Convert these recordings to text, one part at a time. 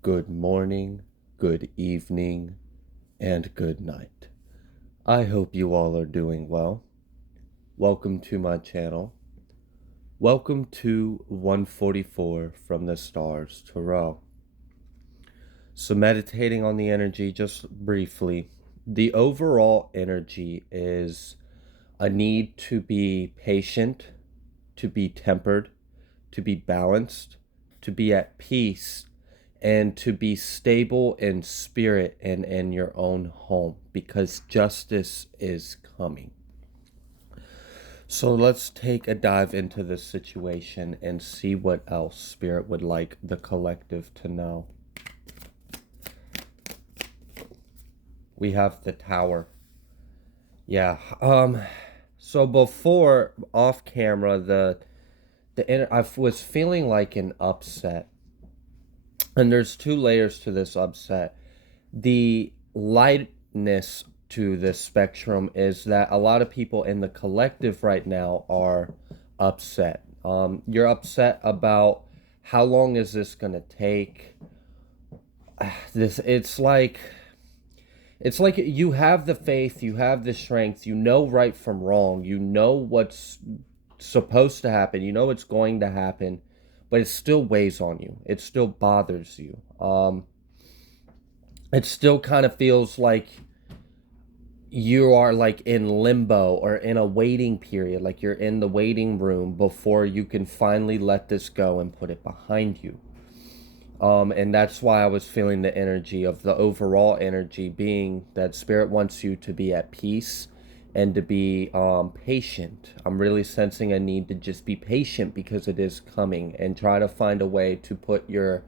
Good morning, good evening, and good night. I hope you all are doing well. Welcome to my channel. Welcome to 144 from the stars tarot. So meditating on the energy just briefly. The overall energy is a need to be patient, to be tempered, to be balanced, to be at peace, and to be stable in spirit and in your own home, because justice is coming. So let's take a dive into this situation and see what else Spirit would like the collective to know. We have the Tower. Yeah. So before off camera, I was feeling like an upset, and there's two layers to this upset. The lightness to this spectrum is that a lot of people in the collective right now are upset. You're upset about how long is this gonna take. This it's like you have the faith, you have the strength, you know right from wrong, you know what's supposed to happen, you know it's going to happen, but it still weighs on you. It still bothers you. It still kind of feels like you are like in limbo or in a waiting period, like you're in the waiting room before you can finally let this go and put it behind you. And that's why I was feeling the energy of the overall energy being that Spirit wants you to be at peace and to be patient. I'm really sensing a need to just be patient because it is coming, and try to find a way to put your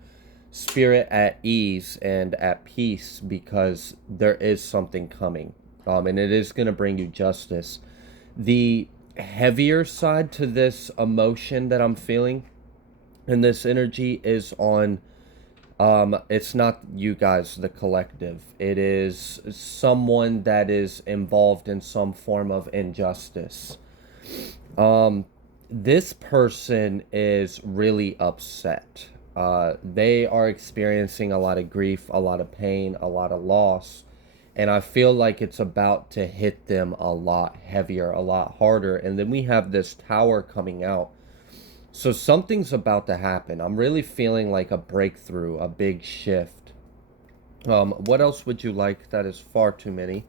spirit at ease and at peace, because there is something coming, and it is going to bring you justice. The heavier side to this emotion that I'm feeling and this energy is on, it's not you guys, the collective. It is someone that is involved in some form of injustice. This person is really upset. They are experiencing a lot of grief, a lot of pain, a lot of loss, and I feel like it's about to hit them a lot heavier, a lot harder. And then we have this Tower coming out. So something's about to happen. I'm really feeling like a breakthrough, a big shift. What else would you like? That is far too many.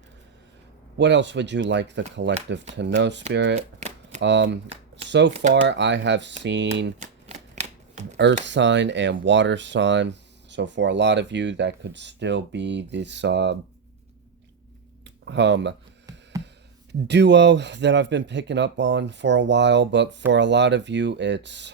What else would you like the collective to know, Spirit? So far I have seen earth sign and water sign. So for a lot of you, that could still be this duo that I've been picking up on for a while, but for a lot of you, it's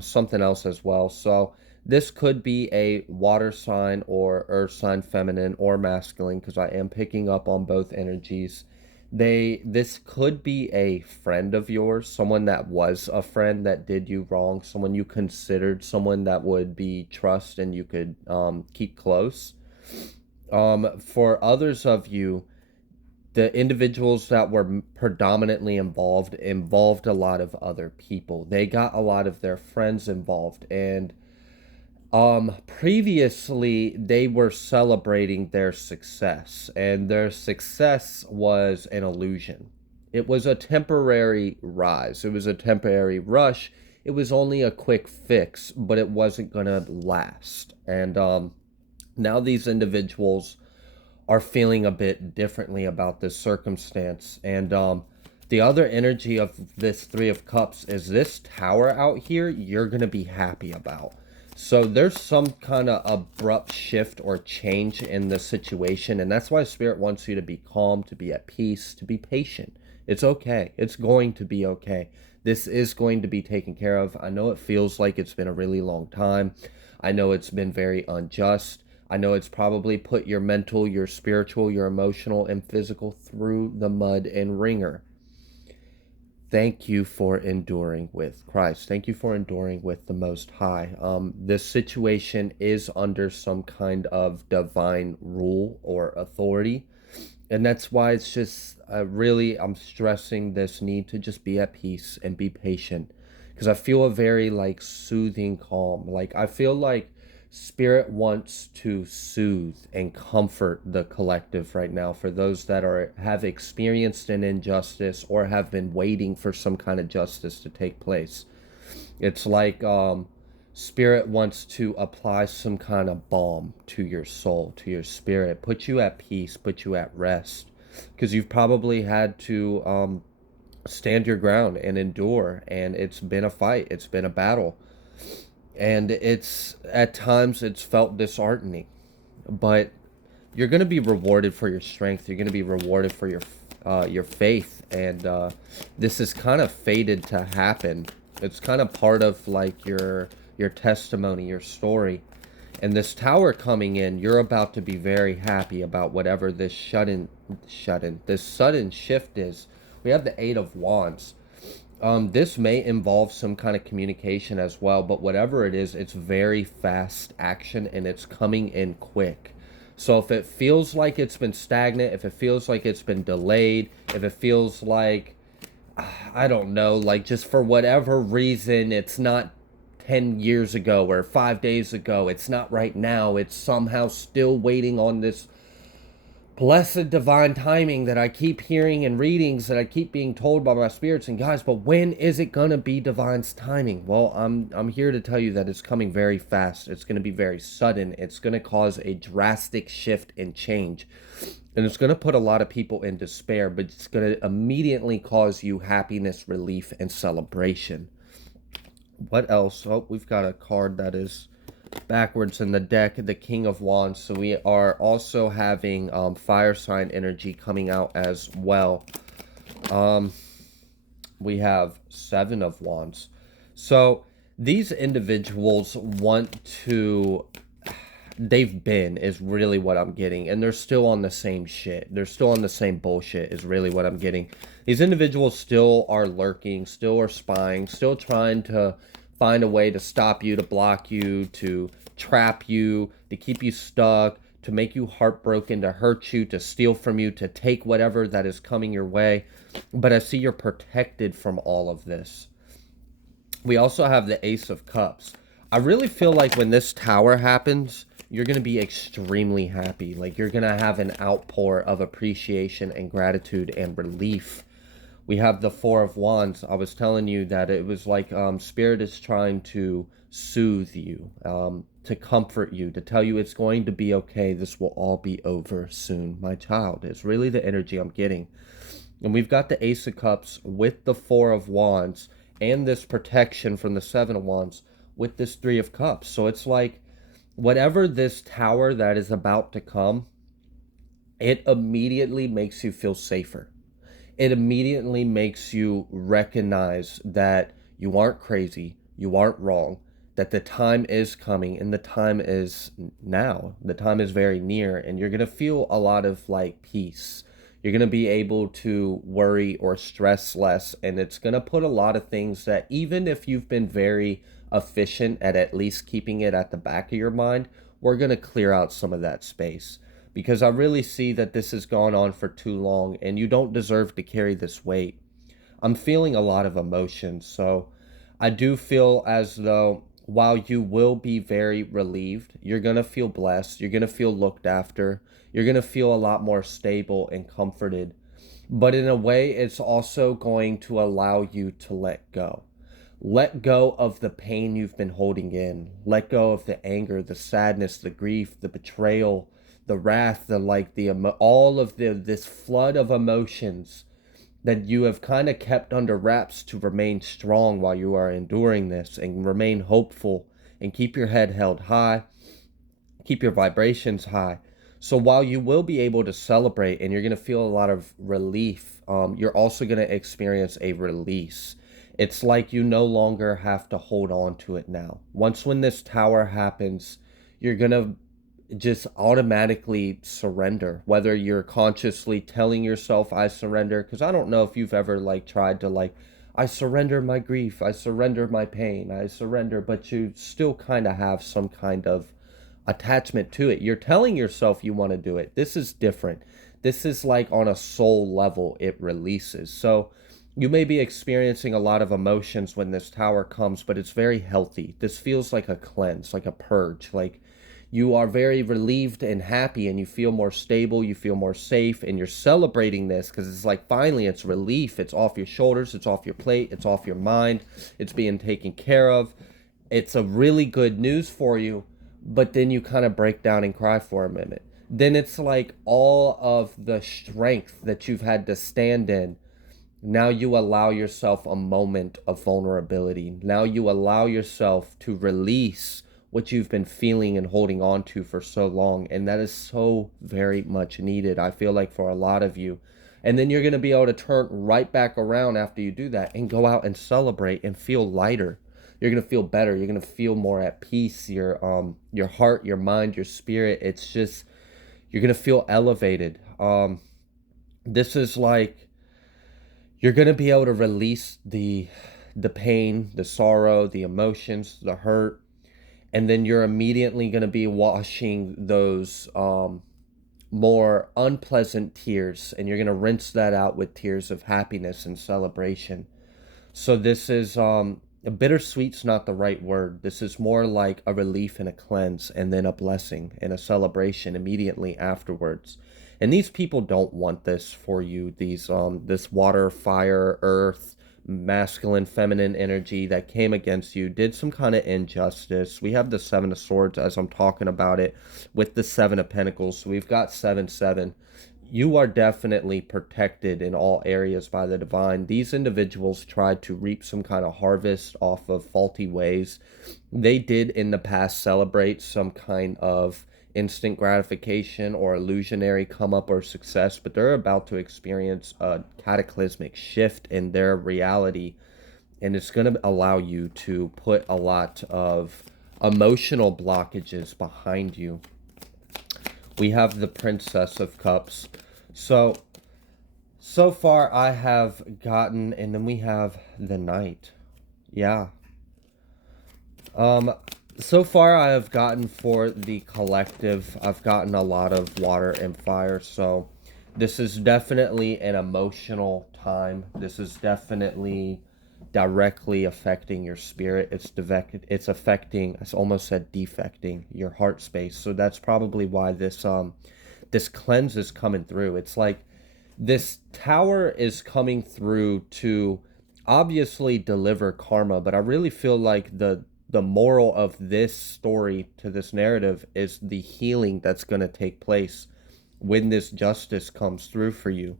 something else as well. So this could be a water sign or earth sign, feminine or masculine, because I am picking up on both energies. This could be a friend of yours, someone that was a friend that did you wrong, someone you considered someone that would be trust and you could keep close. For others of you, the individuals that were predominantly involved a lot of other people. They got a lot of their friends involved, and previously they were celebrating their success, and their success was an illusion. It was a temporary rise, it was a temporary rush, it was only a quick fix, but it wasn't gonna last. And now these individuals are feeling a bit differently about this circumstance. And the other energy of this Three of Cups is this Tower out here you're going to be happy about. So there's some kind of abrupt shift or change in the situation, and that's why Spirit wants you to be calm, to be at peace, to be patient. It's okay. It's going to be okay. This is going to be taken care of. I know it feels like it's been a really long time. I know it's been very unjust. I know it's probably put your mental, your spiritual, your emotional, and physical through the mud and wringer. Thank you for enduring with Christ. Thank you for enduring with the Most High. This situation is under some kind of divine rule or authority. And that's why it's just really, I'm stressing this need to just be at peace and be patient. Because I feel a very like soothing calm. Like I feel like Spirit wants to soothe and comfort the collective right now for those that have experienced an injustice or have been waiting for some kind of justice to take place. It's like Spirit wants to apply some kind of balm to your soul, to your spirit, put you at peace, put you at rest, because you've probably had to stand your ground and endure, and it's been a fight, it's been a battle, and it's at times it's felt disheartening, but you're going to be rewarded for your strength. You're going to be rewarded for your faith, and this is kind of fated to happen. It's kind of part of like your testimony, your story. And this tower coming in, you're about to be very happy about whatever this this sudden shift is. We have the Eight of Wands. This may involve some kind of communication as well, but whatever it is, it's very fast action and it's coming in quick. So if it feels like it's been stagnant, if it feels like it's been delayed, if it feels like, I don't know, like just for whatever reason, it's not 10 years ago or 5 days ago, it's not right now, it's somehow still waiting on this blessed divine timing that I keep hearing in readings, that I keep being told by my spirits and guides, but when is it going to be divine's timing? Well, I'm here to tell you that it's coming very fast. It's going to be very sudden. It's going to cause a drastic shift and change. And it's going to put a lot of people in despair, but it's going to immediately cause you happiness, relief, and celebration. What else? Oh, we've got a card that is backwards in the deck, the King of Wands. So we are also having fire sign energy coming out as well. We have Seven of Wands. So these individuals want to, they've been, is really what I'm getting, and they're still on the same shit. They're still on the same bullshit is really what I'm getting. These individuals still are lurking, still are spying, still trying to find a way to stop you, to block you, to trap you, to keep you stuck, to make you heartbroken, to hurt you, to steal from you, to take whatever that is coming your way. But I see you're protected from all of this. We also have the Ace of Cups. I really feel like when this tower happens, you're going to be extremely happy. Like you're going to have an outpour of appreciation and gratitude and relief. We have the Four of Wands. I was telling you that it was like Spirit is trying to soothe you, to comfort you, to tell you it's going to be okay. This will all be over soon, my child. It's really the energy I'm getting. And we've got the Ace of Cups with the Four of Wands and this protection from the Seven of Wands with this Three of Cups. So it's like whatever this tower that is about to come, it immediately makes you feel safer. It immediately makes you recognize that you aren't crazy, you aren't wrong, that the time is coming and the time is now. The time is very near, and you're going to feel a lot of like peace. You're going to be able to worry or stress less, and it's going to put a lot of things that even if you've been very efficient at least keeping it at the back of your mind, we're going to clear out some of that space. Because I really see that this has gone on for too long and you don't deserve to carry this weight. I'm feeling a lot of emotions, so I do feel as though while you will be very relieved, you're going to feel blessed, you're going to feel looked after, you're going to feel a lot more stable and comforted. But in a way, it's also going to allow you to let go. Let go of the pain you've been holding in. Let go of the anger, the sadness, the grief, the betrayal, the wrath, all of this flood of emotions that you have kind of kept under wraps to remain strong while you are enduring this, and remain hopeful and keep your head held high, keep your vibrations high. So while you will be able to celebrate and you're going to feel a lot of relief, you're also going to experience a release. It's like you no longer have to hold on to it now. Once when this tower happens, you're going to just automatically surrender, whether you're consciously telling yourself I surrender, because I don't know if you've ever like tried to like, I surrender my grief, I surrender my pain, I surrender, but you still kind of have some kind of attachment to it. You're telling yourself you want to do it. This is different. This is like on a soul level, it releases. So You may be experiencing a lot of emotions when this tower comes, but it's very healthy. This feels like a cleanse, like a purge. Like you are very relieved and happy, and you feel more stable, you feel more safe, and you're celebrating this because it's like finally it's relief. It's off your shoulders, it's off your plate, it's off your mind, it's being taken care of. It's a really good news for you, but then you kind of break down and cry for a minute. Then it's like all of the strength that you've had to stand in, now you allow yourself a moment of vulnerability. Now you allow yourself to release what you've been feeling and holding on to for so long. And that is so very much needed, I feel like, for a lot of you. And then you're going to be able to turn right back around after you do that and go out and celebrate and feel lighter. You're going to feel better. You're going to feel more at peace. Your heart, your mind, your spirit. It's just, you're going to feel elevated. This is like, you're going to be able to release the pain, the sorrow, the emotions, the hurt, and then you're immediately going to be washing those more unpleasant tears, and you're going to rinse that out with tears of happiness and celebration. So this is a bittersweet's not the right word. This is more like a relief and a cleanse, and then a blessing and a celebration immediately afterwards. And these people don't want this for you. These this water, fire, earth, masculine, feminine energy that came against you did some kind of injustice. We have the Seven of Swords as I'm talking about it with the Seven of Pentacles. So we've got 7-7. You are definitely protected in all areas by the divine. These individuals tried to reap some kind of harvest off of faulty ways. They did in the past celebrate some kind of instant gratification or illusionary come up or success, but they're about to experience a cataclysmic shift in their reality, and it's going to allow you to put a lot of emotional blockages behind you. We have the Princess of Cups. So far I have gotten, and then we have the Knight. Yeah. So far I have gotten for the collective, I've gotten a lot of water and fire. So this is definitely an emotional time. This is definitely directly affecting your spirit. It's affecting, I almost said defecting your heart space. So that's probably why this cleanse is coming through. It's like this tower is coming through to obviously deliver karma, but I really feel like the moral of this story to this narrative is the healing that's going to take place when this justice comes through for you.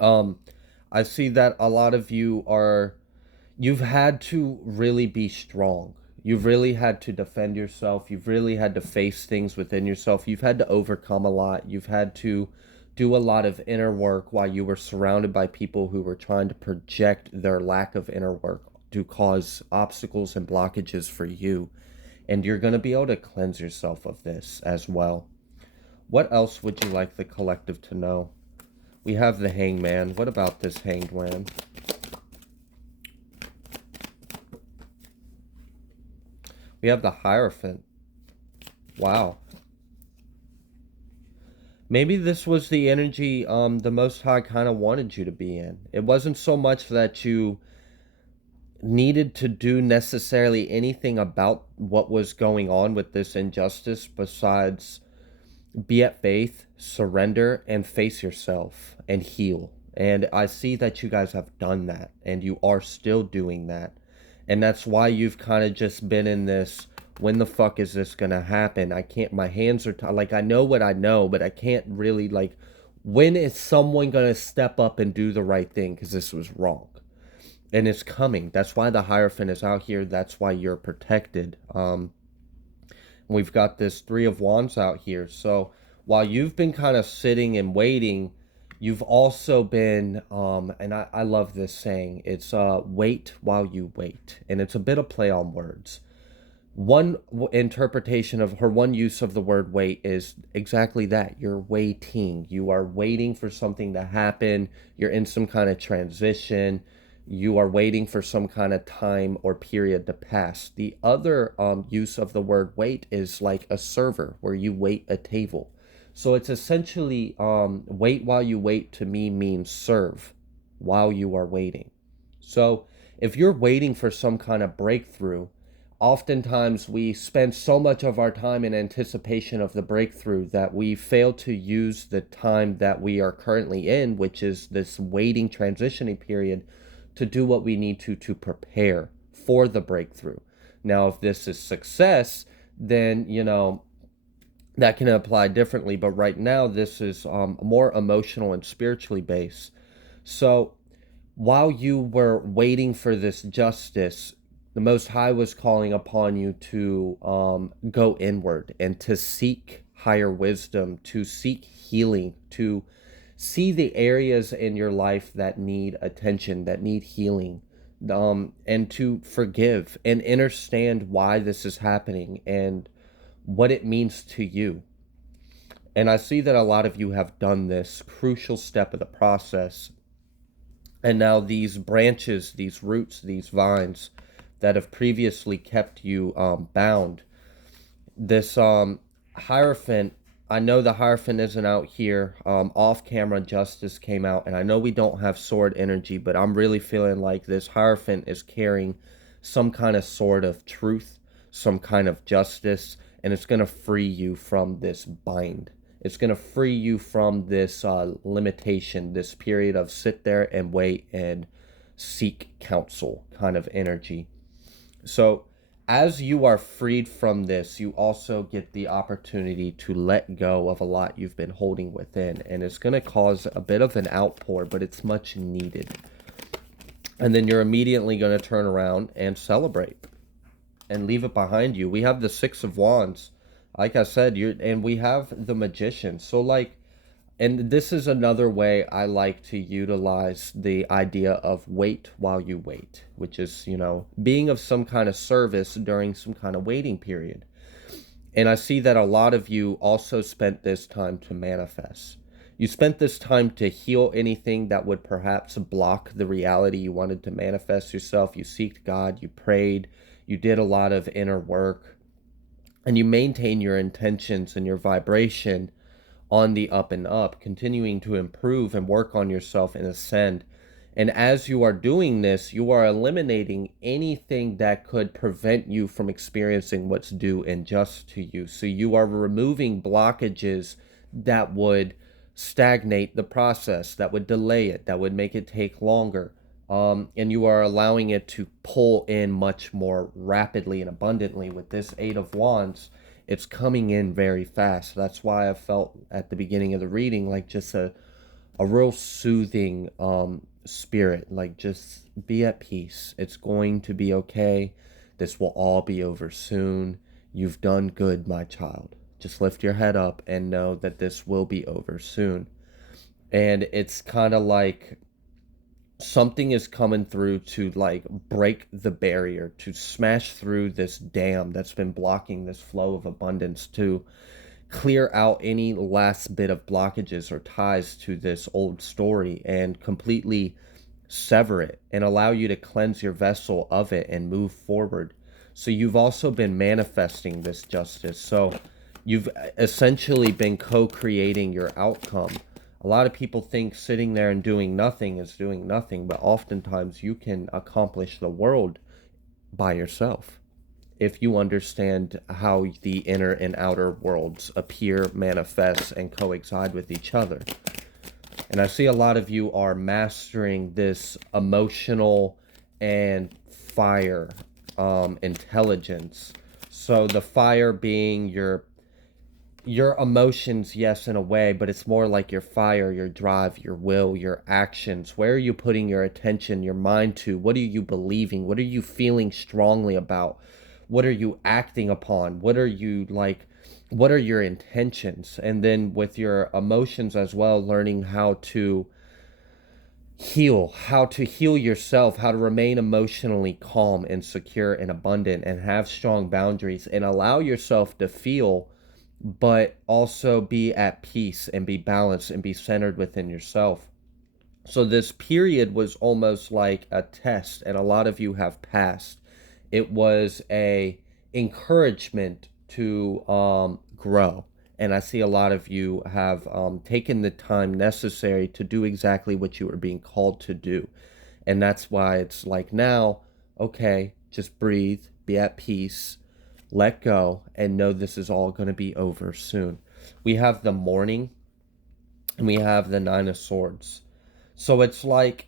I see that a lot of you you've had to really be strong. You've really had to defend yourself. You've really had to face things within yourself. You've had to overcome a lot. You've had to do a lot of inner work while you were surrounded by people who were trying to project their lack of inner work to cause obstacles and blockages for you. And you're going to be able to cleanse yourself of this as well. What else would you like the collective to know? We have the Hangman. What about this Hanged Man? We have the Hierophant. Wow. Maybe this was the energy the Most High kind of wanted you to be in. It wasn't so much that you needed to do necessarily anything about what was going on with this injustice besides be at faith, surrender, and face yourself and heal. And I see that you guys have done that, and you are still doing that. And that's why you've kind of just been in this, when the fuck is this gonna happen? I can't, my hands are tied. Like, I know what I know, but I can't really, like, when is someone gonna step up and do the right thing? Because this was wrong. And it's coming. That's why the Hierophant is out here. That's why you're protected. We've got this Three of Wands out here. So while you've been kind of sitting and waiting, you've also been, and I love this saying, it's wait while you wait. And it's a bit of play on words. One interpretation of her, one use of the word wait is exactly that. You're waiting. You are waiting for something to happen. You're in some kind of transition. You are waiting for some kind of time or period to pass. The other use of the word wait is like a server, where you wait a table. So it's essentially wait while you wait to me means serve. while you are waiting. So if you're waiting for some kind of breakthrough, oftentimes we spend so much of our time in anticipation of the breakthrough that we fail to use the time that we are currently in, which is this waiting transitioning period, to do what we need to prepare for the breakthrough. Now, if this is success, then, that can apply differently. But right now, this is more emotional and spiritually based. So while you were waiting for this justice, the Most High was calling upon you to go inward and to seek higher wisdom, to seek healing, to see the areas in your life that need attention, that need healing, and to forgive and understand why this is happening and what it means to you. And I see that a lot of you have done this crucial step of the process. And now these branches, these roots, these vines that have previously kept you bound, this Hierophant, I know the Hierophant isn't out here. Off camera, Justice came out, and I know we don't have sword energy, but I'm really feeling like this Hierophant is carrying some kind of sword of truth, some kind of justice, and it's going to free you from this bind. It's going to free you from this limitation, this period of sit there and wait and seek counsel kind of energy. So as you are freed from this, you also get the opportunity to let go of a lot you've been holding within. And it's going to cause a bit of an outpour, but it's much needed. And then you're immediately going to turn around and celebrate and leave it behind you. We have the Six of Wands. Like I said, and we have the Magician. So and this is another way I like to utilize the idea of wait while you wait, which is, being of some kind of service during some kind of waiting period. And I see that a lot of you also spent this time to manifest. You spent this time to heal anything that would perhaps block the reality you wanted to manifest yourself. You seeked God, you prayed, you did a lot of inner work, and you maintain your intentions and your vibration on the up and up, continuing to improve and work on yourself and ascend. And as you are doing this, you are eliminating anything that could prevent you from experiencing what's due and just to you. So you are removing blockages that would stagnate the process, that would delay it, that would make it take longer. And you are allowing it to pull in much more rapidly and abundantly. With this Eight of Wands, it's coming in very fast. That's why I felt at the beginning of the reading like just a real soothing spirit, like just be at peace. It's going to be okay. This will all be over soon. You've done good, my child. Just lift your head up and know that this will be over soon. And it's kind of like something is coming through to break the barrier, to smash through this dam that's been blocking this flow of abundance, to clear out any last bit of blockages or ties to this old story and completely sever it and allow you to cleanse your vessel of it and move forward. So you've also been manifesting this justice. So you've essentially been co-creating your outcome. A lot of people think sitting there and doing nothing is doing nothing, but oftentimes you can accomplish the world by yourself if you understand how the inner and outer worlds appear, manifest, and coexist with each other. And I see a lot of you are mastering this emotional and fire intelligence. So the fire being your emotions, yes, in a way, but it's more like your fire, your drive, your will, your actions. Where are you putting your attention, your mind to? What are you believing? What are you feeling strongly about? What are you acting upon? What are your intentions? And then with your emotions as well, learning how to heal yourself, how to remain emotionally calm and secure and abundant and have strong boundaries and allow yourself to feel, but also be at peace and be balanced and be centered within yourself. So this period was almost like a test, and a lot of you have passed. It was a encouragement to grow And I see a lot of you have taken the time necessary to do exactly what you are being called to do. And that's why it's like now, okay, just breathe, be at peace, let go, and know this is all going to be over soon. We have the morning and we have the Nine of Swords. So it's like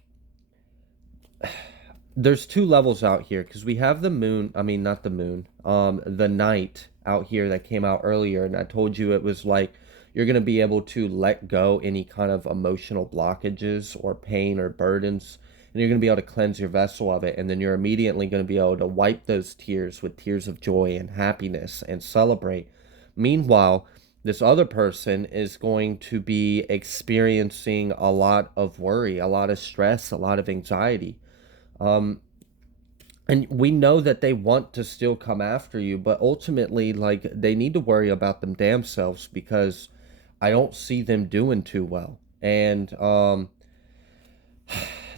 there's two levels out here because we have the moon, I mean, not the moon, the night out here that came out earlier. And I told you it was like you're going to be able to let go any kind of emotional blockages or pain or burdens. And you're going to be able to cleanse your vessel of it. And then you're immediately going to be able to wipe those tears with tears of joy and happiness and celebrate. Meanwhile, this other person is going to be experiencing a lot of worry, a lot of stress, a lot of anxiety. Um, and we know that they want to still come after you, but ultimately, like, they need to worry about them damn selves because I don't see them doing too well. And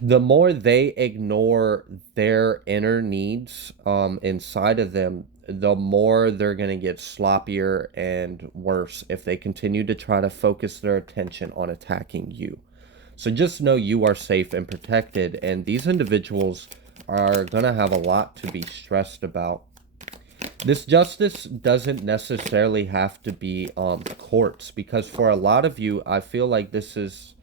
the more they ignore their inner needs inside of them, the more they're going to get sloppier and worse if they continue to try to focus their attention on attacking you. So just know you are safe and protected, and these individuals are going to have a lot to be stressed about. This justice doesn't necessarily have to be courts, because for a lot of you, I feel like this is,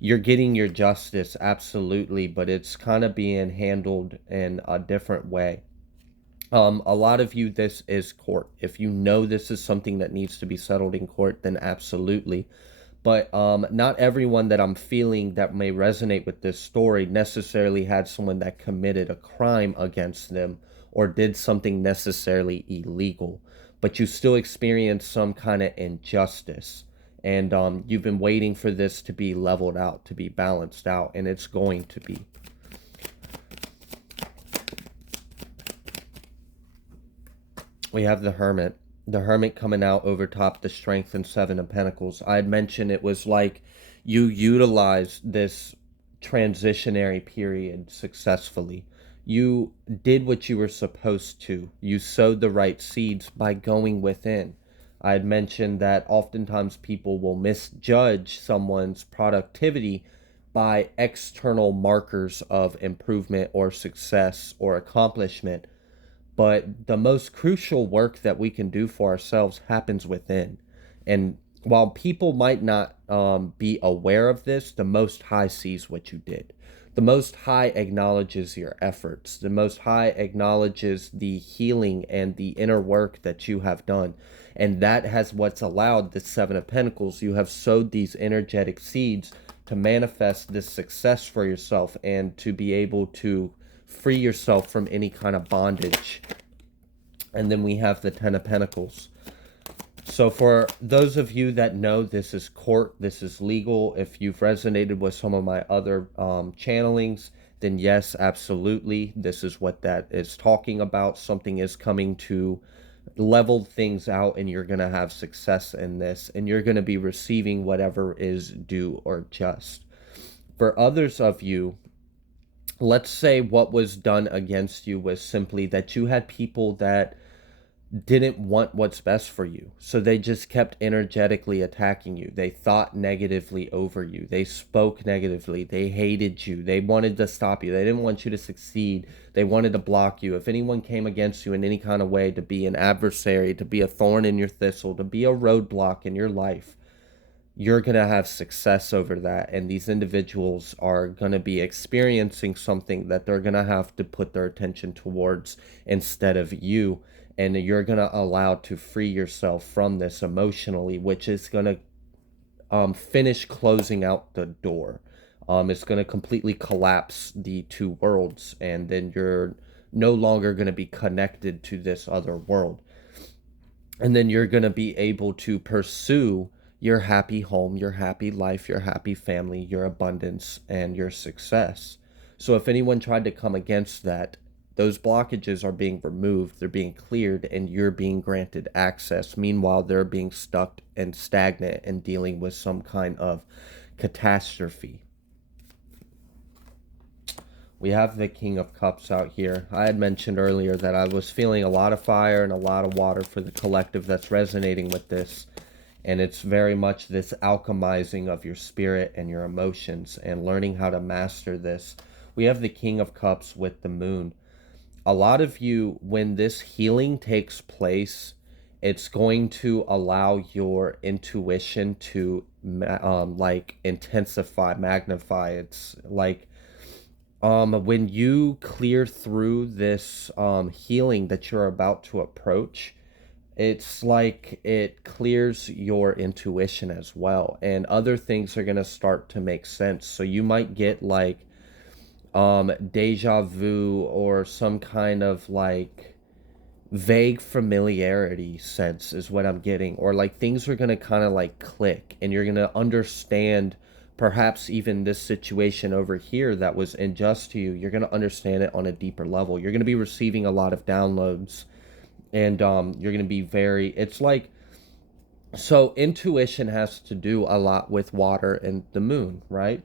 you're getting your justice, absolutely, but it's kind of being handled in a different way. A lot of you, this is court. If you know this is something that needs to be settled in court, then absolutely. But not everyone that I'm feeling that may resonate with this story necessarily had someone that committed a crime against them or did something necessarily illegal. But you still experience some kind of injustice. And you've been waiting for this to be leveled out, to be balanced out, and it's going to be. We have the Hermit. The Hermit coming out over top the Strength and Seven of Pentacles. I had mentioned it was like you utilized this transitionary period successfully. You did what you were supposed to. You sowed the right seeds by going within. I had mentioned that oftentimes people will misjudge someone's productivity by external markers of improvement or success or accomplishment. But the most crucial work that we can do for ourselves happens within. And while people might not be aware of this, the Most High sees what you did. The Most High acknowledges your efforts. The Most High acknowledges the healing and the inner work that you have done. And that has what's allowed the Seven of Pentacles. You have sowed these energetic seeds to manifest this success for yourself and to be able to free yourself from any kind of bondage. And then we have the Ten of Pentacles. So for those of you that know this is court, this is legal, if you've resonated with some of my other channelings, then yes, absolutely, this is what that is talking about. Something is coming to level things out, and you're going to have success in this, and you're going to be receiving whatever is due or just. For others of you, let's say what was done against you was simply that you had people that didn't want what's best for you. So they just kept energetically attacking you. They thought negatively over you. They spoke negatively. They hated you. They wanted to stop you. They didn't want you to succeed. They wanted to block you. If anyone came against you in any kind of way, to be an adversary, to be a thorn in your thistle, to be a roadblock in your life, you're going to have success over that. And these individuals are going to be experiencing something that they're going to have to put their attention towards instead of you. And you're going to allow to free yourself from this emotionally, which is going to finish closing out the door. It's going to completely collapse the two worlds, and then you're no longer going to be connected to this other world. And then you're going to be able to pursue your happy home, your happy life, your happy family, your abundance, and your success. So if anyone tried to come against that, those blockages are being removed, they're being cleared, and you're being granted access. Meanwhile, they're being stuck and stagnant and dealing with some kind of catastrophe. We have the King of Cups out here. I had mentioned earlier that I was feeling a lot of fire and a lot of water for the collective that's resonating with this. And it's very much this alchemizing of your spirit and your emotions and learning how to master this. We have the King of Cups with the moon. A lot of you, when this healing takes place, it's going to allow your intuition to like intensify, magnify. It's like when you clear through this healing that you're about to approach, it's like it clears your intuition as well, and other things are going to start to make sense. So you might get like deja vu or some kind of like vague familiarity sense is what I'm getting, or like things are going to kind of like click and you're going to understand perhaps even this situation over here that was unjust to you. You're going to understand it on a deeper level. You're going to be receiving a lot of downloads, and you're going to be very, it's like, so intuition has to do a lot with water and the moon, right?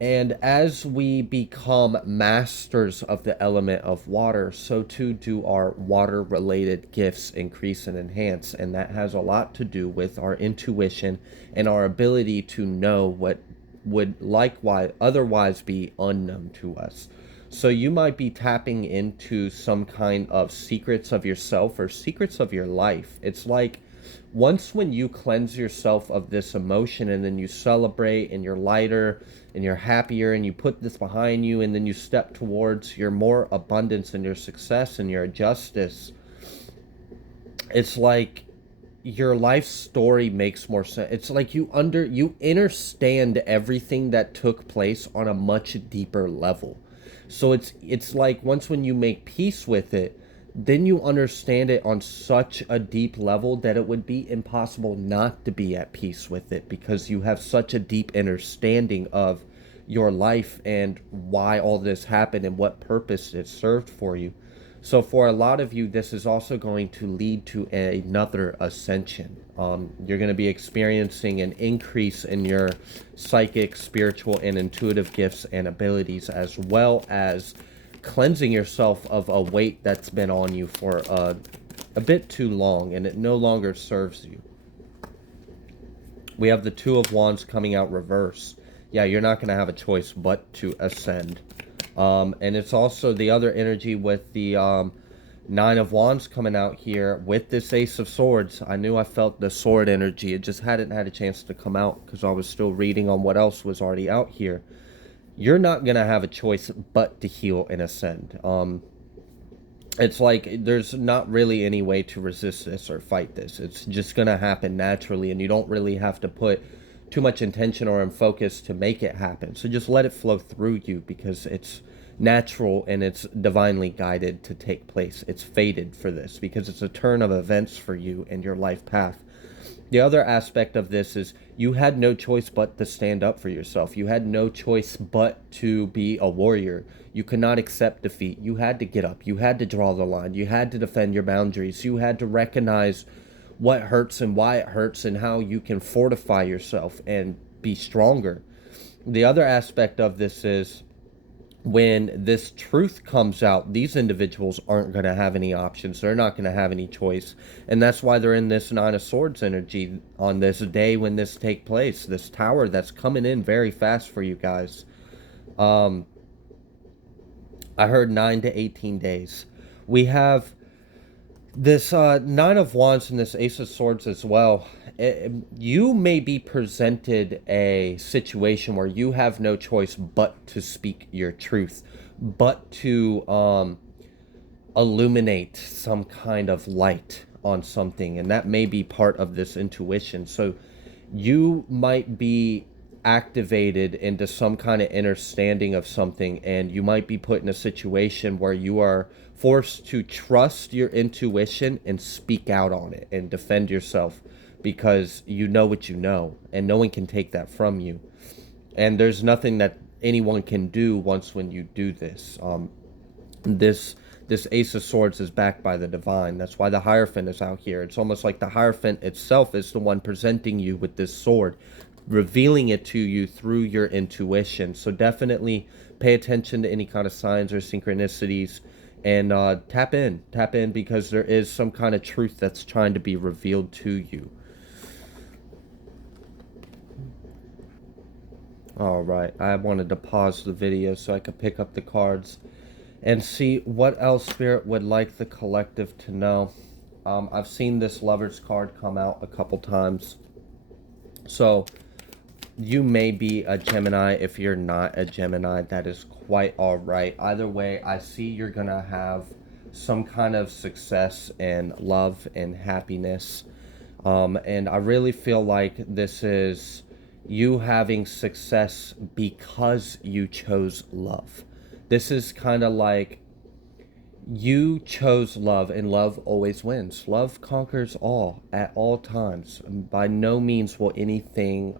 And as we become masters of the element of water, so too do our water related gifts increase and enhance. And that has a lot to do with our intuition and our ability to know what would likewise otherwise be unknown to us. So you might be tapping into some kind of secrets of yourself or secrets of your life. It's like once when you cleanse yourself of this emotion and then you celebrate and you're lighter and you're happier and you put this behind you and then you step towards your more abundance and your success and your justice, it's like your life story makes more sense. It's like you understand everything that took place on a much deeper level. So it's like once when you make peace with it, then you understand it on such a deep level that it would be impossible not to be at peace with it, because you have such a deep understanding of your life and why all this happened and what purpose it served for you. So for a lot of you, this is also going to lead to another ascension. You're going to be experiencing an increase in your psychic, spiritual, and intuitive gifts and abilities, as well as cleansing yourself of a weight that's been on you for a bit too long, and it no longer serves you. We have the Two of Wands coming out reverse. Yeah, you're not going to have a choice but to ascend. And it's also the other energy with the Nine of Wands coming out here with this Ace of Swords. I knew I felt the sword energy. It just hadn't had a chance to come out because I was still reading on what else was already out here. You're not going to have a choice but to heal and ascend. It's like there's not really any way to resist this or fight this. It's just going to happen naturally, and you don't really have to put too much intention or in focus to make it happen. So just let it flow through you, because it's natural and it's divinely guided to take place. It's fated for this because it's a turn of events for you and your life path. The other aspect of this is you had no choice but to stand up for yourself. You had no choice but to be a warrior. You could not accept defeat. You had to get up. You had to draw the line. You had to defend your boundaries. You had to recognize what hurts and why it hurts and how you can fortify yourself and be stronger. The other aspect of this is when this truth comes out, these individuals aren't going to have any options. They're not going to have any choice. And that's why they're in this Nine of Swords energy on this day when this take place. This tower that's coming in very fast for you guys. I heard 9 to 18 days. We have this Nine of Wands and this Ace of Swords as well. You may be presented a situation where you have no choice but to speak your truth, but to illuminate some kind of light on something, and that may be part of this intuition. So you might be activated into some kind of understanding of something, and you might be put in a situation where you are forced to trust your intuition and speak out on it and defend yourself, because you know what you know and no one can take that from you, and there's nothing that anyone can do once when you do this. This Ace of Swords is backed by the divine. That's why the Hierophant is out here. It's almost like the Hierophant itself is the one presenting you with this sword, revealing it to you through your intuition. So definitely pay attention to any kind of signs or synchronicities, and tap in, because there is some kind of truth that's trying to be revealed to you. All right, I wanted to pause the video so I could pick up the cards and see what else Spirit would like the collective to know. I've seen this Lover's card come out a couple times. So you may be a Gemini. If you're not a Gemini, that is quite all right. Either way, I see you're going to have some kind of success and love and happiness. And I really feel like this is you having success because you chose love. This is kind of like you chose love, and love always wins. Love conquers all at all times. By no means will anything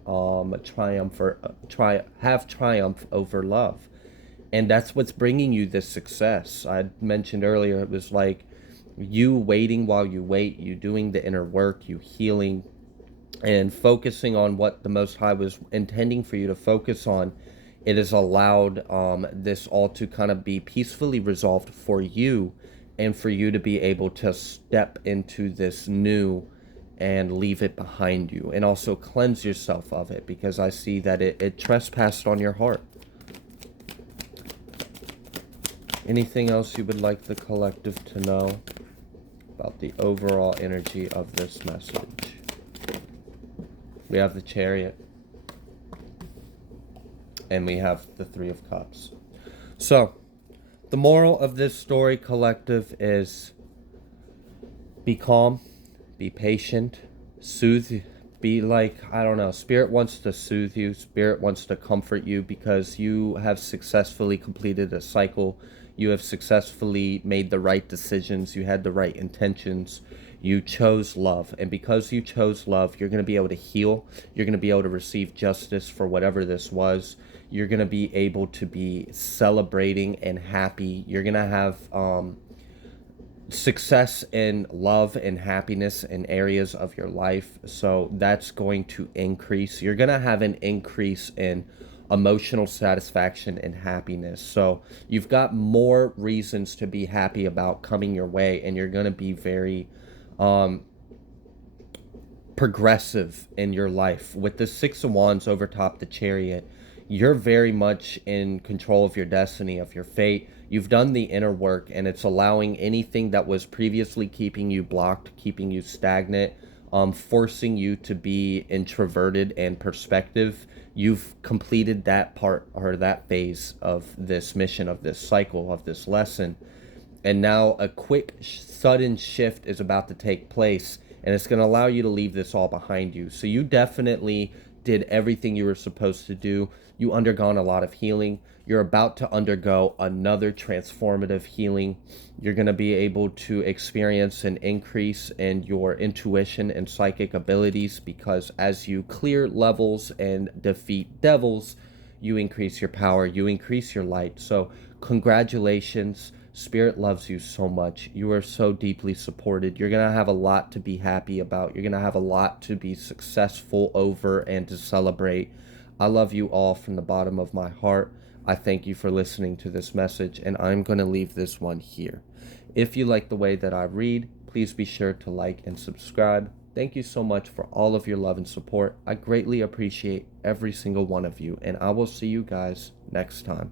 have triumph over love, and that's what's bringing you this success. I mentioned earlier it was like you waiting while you wait, you doing the inner work, you healing, and focusing on what the Most High was intending for you to focus on. It has allowed this all to kind of be peacefully resolved for you, and for you to be able to step into this new and leave it behind you, and also cleanse yourself of it, because I see that it trespassed on your heart. Anything else you would like the collective to know about the overall energy of this message? We have the Chariot. And we have the Three of Cups. So, the moral of this story, collective, is be calm, be patient, soothe, be like, I don't know, Spirit wants to soothe you, Spirit wants to comfort you, because you have successfully completed a cycle. You have successfully made the right decisions. You had the right intentions. You chose love. And because you chose love, you're going to be able to heal. You're going to be able to receive justice for whatever this was. You're going to be able to be celebrating and happy. You're going to have success in love and happiness in areas of your life. So that's going to increase. You're going to have an increase in emotional satisfaction and happiness. So you've got more reasons to be happy about coming your way, and you're going to be very progressive in your life. With the Six of Wands over top the Chariot, you're very much in control of your destiny, of your fate. You've done the inner work, and it's allowing anything that was previously keeping you blocked, keeping you stagnant, forcing you to be introverted and perspective. You've completed that part, or that phase of this mission, of this cycle, of this lesson. And now a quick, sudden shift is about to take place, and it's going to allow you to leave this all behind you. So you definitely did everything you were supposed to do. You undergone a lot of healing. You're about to undergo another transformative healing. You're going to be able to experience an increase in your intuition and psychic abilities, because as you clear levels and defeat devils, you increase your power, you increase your light. So congratulations. Spirit loves you so much. You are so deeply supported. You're going to have a lot to be happy about. You're going to have a lot to be successful over and to celebrate. I love you all from the bottom of my heart. I thank you for listening to this message, and I'm going to leave this one here. If you like the way that I read, please be sure to like and subscribe. Thank you so much for all of your love and support. I greatly appreciate every single one of you, and I will see you guys next time.